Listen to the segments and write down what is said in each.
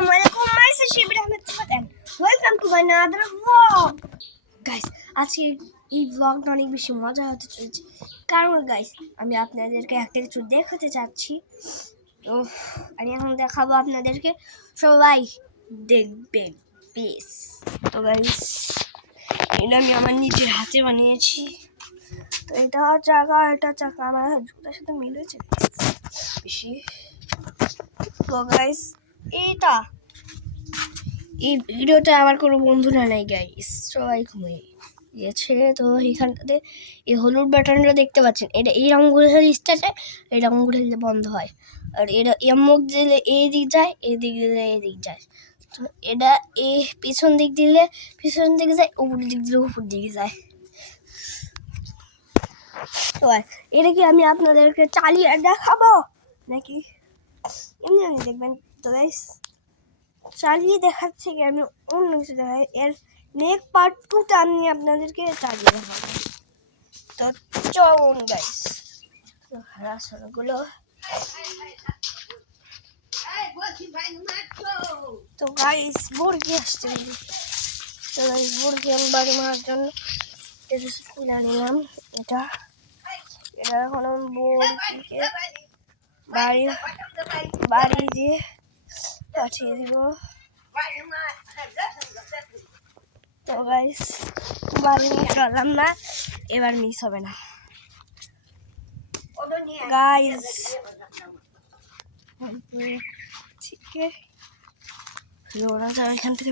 Assalamualaikum, myself Shibir Ahmed and welcome to my another vlog. Guys, আজকে এই vlogটা অনেক বেশি মজা হতে চলেছে কারণ গাইস আমি আপনাদেরকে একটা কিছু দেখাতে যাচ্ছি তো আমি এখন দেখাবো আপনাদেরকে সবাই দেখবেন প্লিজ তো গাইস এটা আমি আমার নিজের হাতে বানিয়েছি তো এটা চাকা আমার জুতার সাথে মিলেছে বেশি তো গাইস এই ভিডিওটা আমার কোনো বন্ধুরা নাই গাইস সবাই ঘুমিয়ে গেছে তো এইখানটাতে এই হলুদ বাটনটা দেখতে পাচ্ছেন এটা এই রঙগুলো স্টার্ট হয় এই রঙগুলো বন্ধ হয় আর এটা মুখ দিলে এই দিক যায় এই দিক দিলে এই দিক যায় তো এটা এই পিছন দিক দিলে পিছন দিকে যায় উপর দিক দিলে উপর দিকে যায় তো এটা কি আমি আপনাদেরকে চালিয়ে দেখাবো নাকি এমনি আমি দেখবেন তো গাইস চালিয়ে দেখাচ্ছে কি আমি অন্য কিছু দেখাই এর নেক্সট পার্ট 2টা আমি আপনাদেরকে চালিয়ে দেখাবো তো চলুন গাইস তো রাস্তাগুলো তো গাইস মুরগি আসছে তো গাইস মুরগি আমি বাড়ি মারার জন্য এটা খুলে নিলাম এটা এখন আমি মুরগিকে বাড়ি দিয়ে পাঠিয়ে দিব তো গাইস বাড়ি নিয়ে চললাম না এবার মিস হবে না গাইস ঠিক আছে লোরা যাও এখান থেকে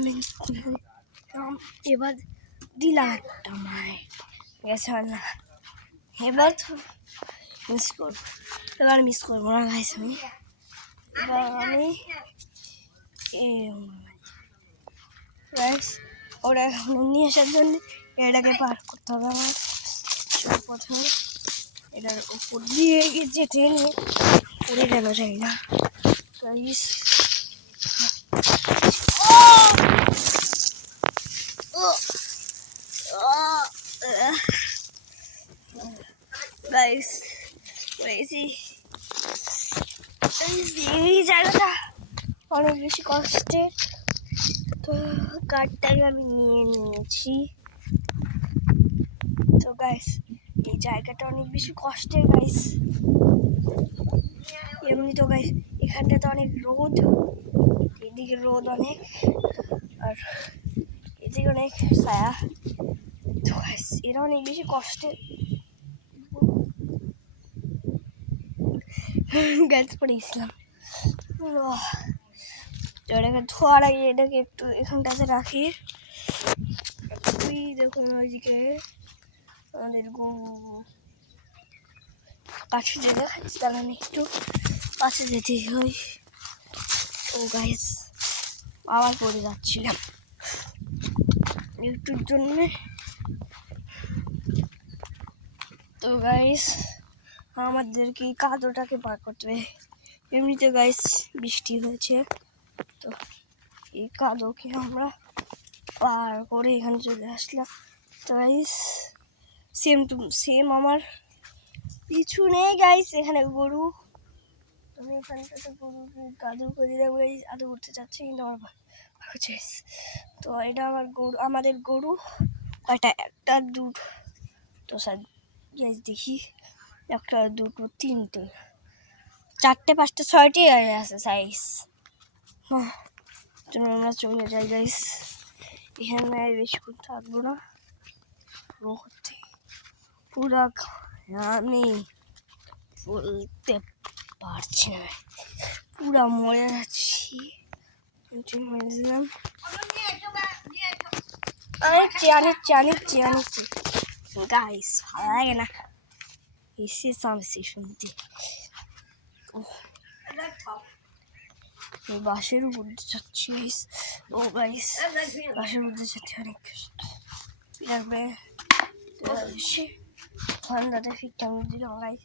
এবার দিলাম একটা মায় গেছে না এবার তো মিস করবো না গাইস আমি এবার আমি ওরা নিয়ে আসার জন্য এটাকে পার করতে হবে আমার প্রথমে এটার উপর দিয়ে যেতে নিয়ে পড়ে গেল যাই না এই জায়গাটা অনেক বেশি কষ্টের তো কাঠটাকে আমি নিয়ে নিয়েছি তো গাইস এই জায়গাটা অনেক বেশি কষ্টের গাইস এমনি তো গাইস এখানটাতে অনেক রোদ এদিকে রোদ অনেক আর এদিকে অনেক ছায়া তো গাইস এটা অনেক বেশি কষ্টের গাছ পড়েছিলাম এটাকে ধোয়ার আগে এটাকে একটু এখানটাতে রাখি দেখুন ওইদিকে আমাদের কাছে যে দেখাচ্ছি তাহলে আমি একটু কাছে যেতে হই ও গাইস আবার পড়ে যাচ্ছিলাম একটুর জন্য তো গাইস আমাদেরকে এই কাদোটাকে পার করতে হবে এমনিতে গাইস বৃষ্টি হয়েছে তো এই কাদোকে আমরা পার করে এখানে চলে আসলাম তো গাইস সেম আমার পিছু নেই গাইস এখানে গরু আমি এখানটাতে গরুকে কাদু করে দেবো আদু করতে চাচ্ছি কিন্তু আমার হচ্ছে তো এটা আমাদের গরু একটা দুটো তো স্যার গাইস দেখি একটা দুটো তিনটে চারটে পাঁচটা ছয়টি আছে সাইজ আমরা চলে যাই গাইস এখানে বেশিক্ষণ থাকবো না পুরা আমি বলতে পারছি না পুরা মরে যাচ্ছি মরেছিলাম আনিচ্ছি গাইস ভালো লাগে না এসে সামসি শুনতে বাসের উপর যাচ্ছি ও গাইস বাসের মধ্যে যেতে অনেক লাগবে ঠান্ডাটা ফিরতাম দিলাম গাইস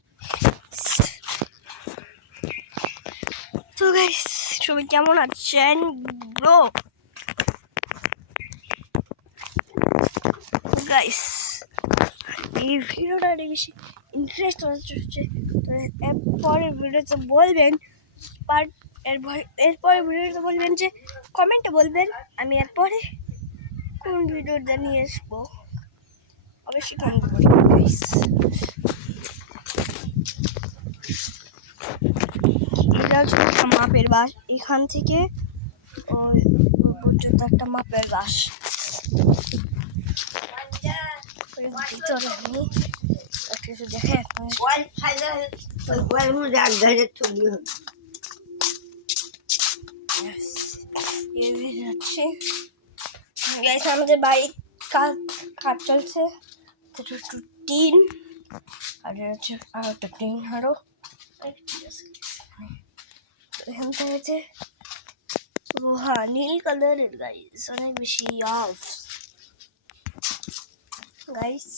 তো গাইস সবাই কেমন আছেন ব্রো গাইস এই ভিডিওটা অনেক বেশি ইন্টারেস্ট হচ্ছে তো পরের ভিডিওতে বলবেন পার্ট এরপরে ভিডিওতে বলবেন যে কমেন্টে বলবেন, আমি এরপরে কোন ভিডিওটা নিয়ে আসবো অবশ্যই কমেন্ট করবেন গাইস। এটা হচ্ছে একটা মাপের বাস, এখান থেকে ওই পর্যন্ত একটা মাপের বাস। ভিতরে আমি কিছু দেখে আমাদের বাড়ি কাজ চলছে, টিন আর হচ্ছে আর একটা টিন আরো এখান থেকে লোহা নীল কালারের গাইস, অনেক বেশি গাইস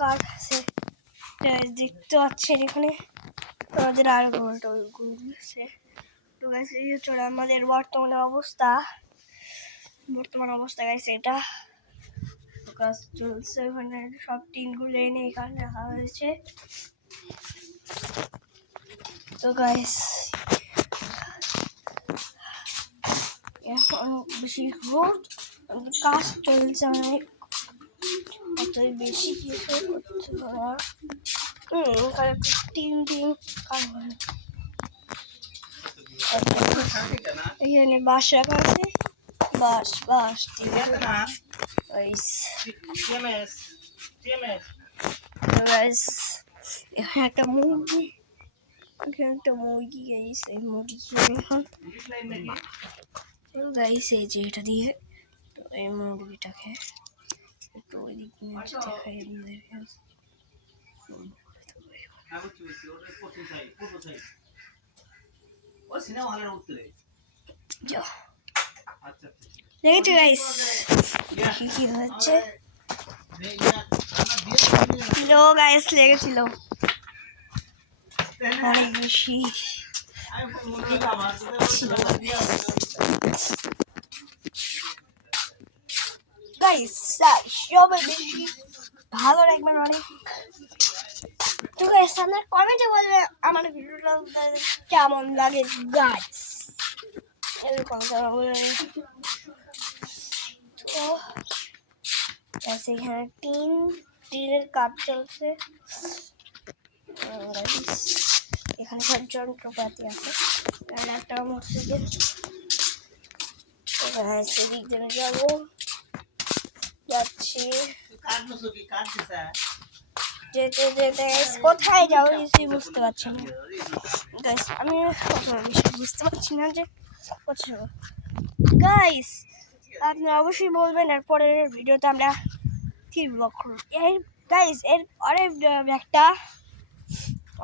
কাঠ আছে গাইস, দেখতে পাচ্ছেন এখানে আমাদের আর ঘুরছে। তো গাইস এই হচ্ছে আমাদের বর্তমান অবস্থা গাইস, এটা কাজ চলছে। ওখানে সব টিনগুলো এনে এখানে রাখা হয়েছে। তো গাইস এখন বেশি কাজ চলছে, অনেক অতই বেশি কিছু করছে না। টিন এখানে বাঁশ রাখা আছে, বাঁশ এখানে একটা মুরগি গাইস, এই মুরগি এখন গাইস এই যে এটা দিয়ে, তো এই মুরগিটাকে একটু ওই দিক নিয়ে দেখাই আপনাদেরকে। দেখেছো গাইস কি হচ্ছে? গাইস লেগেছিল অনেক বেশি গাইস, সবাই বেশি ভালো লাগবে অনেক। তো গাইস আপনারা কমেন্টে বলবেন আমার ভিডিওটা কেমন লাগে গাইস, এরকম তো এখানে টিনের কাজ চলছে। এখানে সব যন্ত্রপাতি আছে, একটা মোটরসাইকেল। সেদিক জন্য যাচ্ছি, যেতে যেতে কোথায় যাবো কিছুই বুঝতে পারছি না গাইস, আমি বুঝতে পারছি না যে কোথায় গাইস। আপনি অবশ্যই বলবেন এরপরের ভিডিওতে আমরা কি ব্লগ করব গাইস। এর পরের ব্যাগটা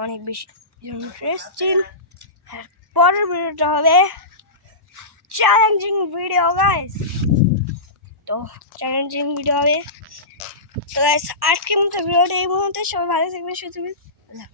অনেক বেশি ইন্টারেস্টিং, পরের ভিডিওটা হবে চ্যালেঞ্জিং ভিডিও গাইস। তো চ্যালেঞ্জিং ভিডিও হবে। তো গাইস আজকের মতো ভিডিওটা এই মুহূর্তে, সবাই ভালো থাকবেন, সুস্থ থাকবেন।